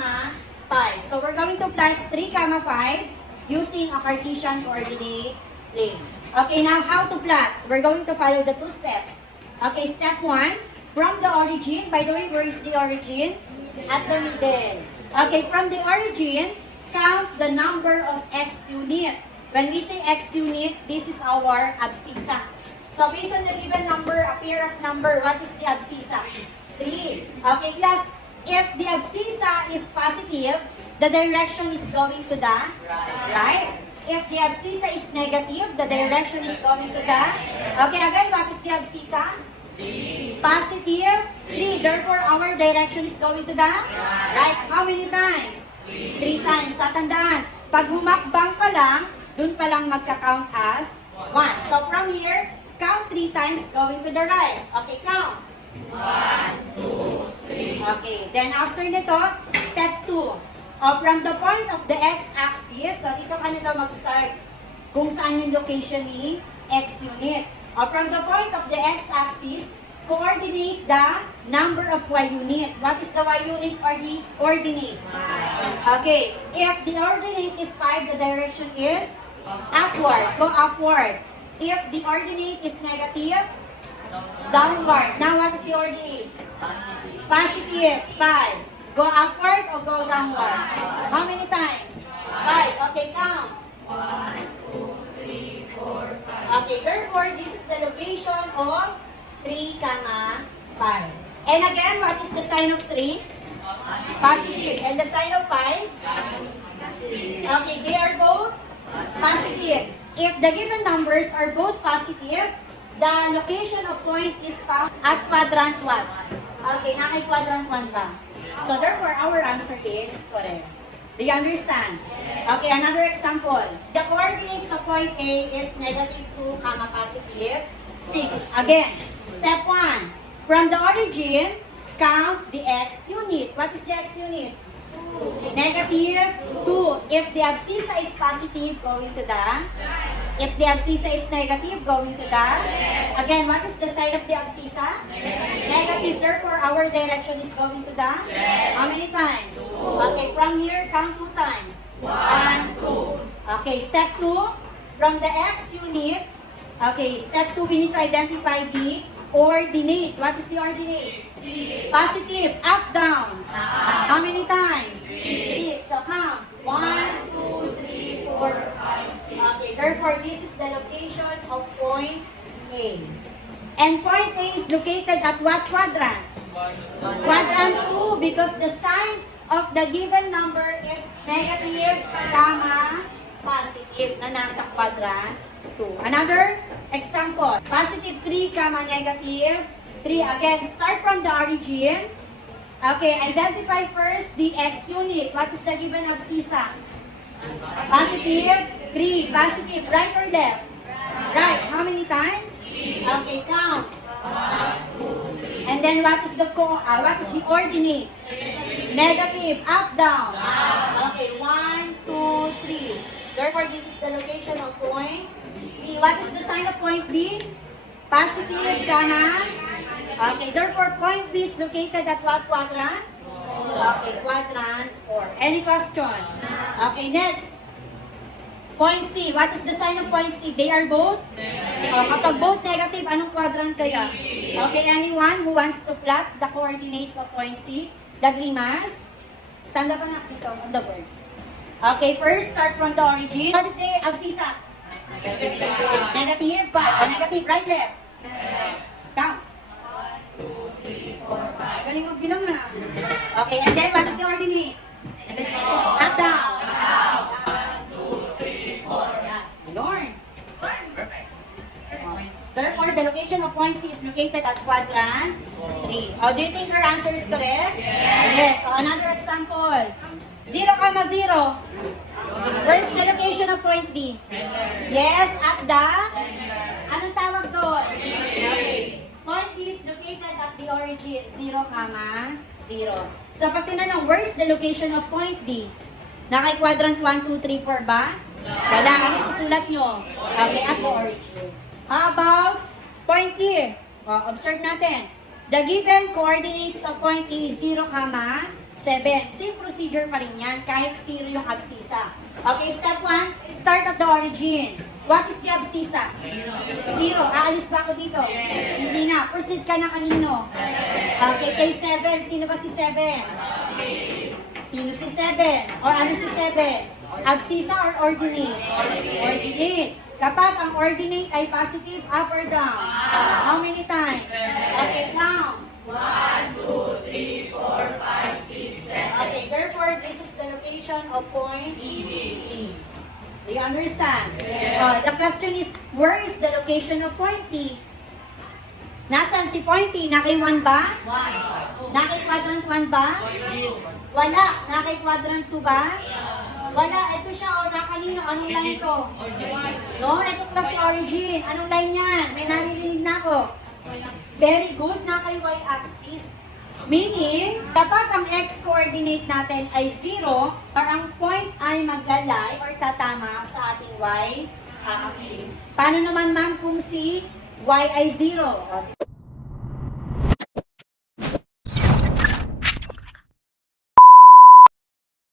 5. So we're going to plot 3, 5 using a Cartesian coordinate plane. Okay, now how to plot? We're going to follow the 2 steps. Okay, step 1, from the origin. By the way, where is the origin? At the middle. Okay, from the origin, count the number of x unit. When we say x unit, this is our abscissa. So based on the given number, a pair of number, what is the abscissa? 3. Okay, class, if the abscissa is positive, the direction is going to the right. If the abscissa is negative, the direction is going to the... Okay, again, what is the abscissa? Positive 3. Therefore, our direction is going to the right. How many times? 3 times. Tatandaan, pag humakbang pa lang, dun pa lang magka-count as 1. So from here, count 3 times going to the right. Okay, count. 1, 2, 3. Okay, then after nito, step 2. From the point of the x-axis, so dito ka na mag-start kung saan yung location ni x unit. From the point of the x-axis, coordinate the number of y unit. What is the y unit or the ordinate? Okay, if the ordinate is 5, the direction is upward. Go upward. If the ordinate is negative, downward. Now, what is the ordinate? Positive. 5. Go upward or go downward? How many times? 5. Okay, count. 1, 2, 3, 4, 5. Okay, therefore, this is the location of 3, 5. And again, what is the sign of 3? Positive. And the sign of 5? Okay, they are both positive. If the given numbers are both positive, the location of point is found at quadrant 1. Okay, nakay quadrant 1 ba? So therefore, our answer is correct. Do you understand? Okay, another example. The coordinates of point A is negative 2, positive 6. Again, step 1. From the origin, count the x unit. What is the x unit? 2. Negative 2. If the abscissa is positive, going to the... If the abscissa is negative, going to the... Again, what is the sign of the abscissa? Negative. Therefore, our direction is going to the... How many times? 2. Okay, from here, count 2 times. 1, 2. Okay, step 2. From the x unit, okay, step 2, we need to identify the ordinate. What is the ordinate? 6. Positive. Up, down. How many times? 6. So count. 1, 2, 3, 4, 5, 6. Okay, therefore, this is the location of point A. And point A is located at what quadrant? Quadrant 2, because the sign of the given number is negative, positive na nasa quadrant 2. Another example, positive 3, negative 3. Again, start from the origin. Okay, identify first the x unit. What is the given abscissa? Positive 3. Positive, right or left? Right. How many times? 3. Okay, count. 1, 2, 3. And then what is the ordinate? Negative, up, down. Okay, 1, 2, 3. Therefore, this is the location of point B. What is the sign of point B? Positive, Okay, therefore, point B is located at what quadrant? Okay, quadrant 4. Any question? Okay, next. Point C. What is the sign of point C? They are both? Kapag both negative, anong quadrant kaya? Okay, anyone who wants to plot the coordinates of point C? Dagrimas? Stand up na dito on the board. Okay, first, start from the origin. What is the abscissa? Negative, negative, right, left? Count. 1, 2, 3, 4, 5. Galing magbilang na. Okay, and then what is the ordinate? Up, down. 1, 2, 3, 4. Lord. Perfect. Therefore, the location of point C is located at quadrant 3. Do you think her answer is correct? Yes. So, another example. 0, 0. Where is the location of point D? Yes, at the... Anong tawag doon? Okay. Point D is located at the origin, 0, 0. So, pag tinanong, where is the location of point D? Nakay quadrant 1, 2, 3, 4 ba? Wala. Ano susulat nyo? Okay, at the origin. How about point E? Observe natin. The given coordinates of point E is 0, 7. Same procedure pa rin yan, kahit 0 yung abscissa. Okay, step 1, start at the origin. What is the abscissa? 0. Aalis ba ako dito? Hindi na. Proceed ka na kanino? Okay, kay 7. Sino ba si 7? Sino si 7? Or ano si 7? Abscissa or ordinate? Ordinate. Kapag ang ordinate ay positive, up or down? How many times? Okay, down. 1, 2, 3, 4, 5, 6, 7. Okay, therefore, this is the location of point E. Do you understand? The question is, where is the location of point E? Nasaan si point E? Nakay 1 ba? Nakay quadrant 1 ba? Wala. Nakay quadrant 2 ba? Wala. Ito siya. O, nakanino? Anong line to? No, ito plus si origin. Anong line yan? May naririnig na ako. Very good. Nakay y-axis. Meaning, kapag ang x-coordinate natin ay 0, or ang point ay maglalay or tatama sa ating y-axis. Paano naman ma'am kung si y ay 0?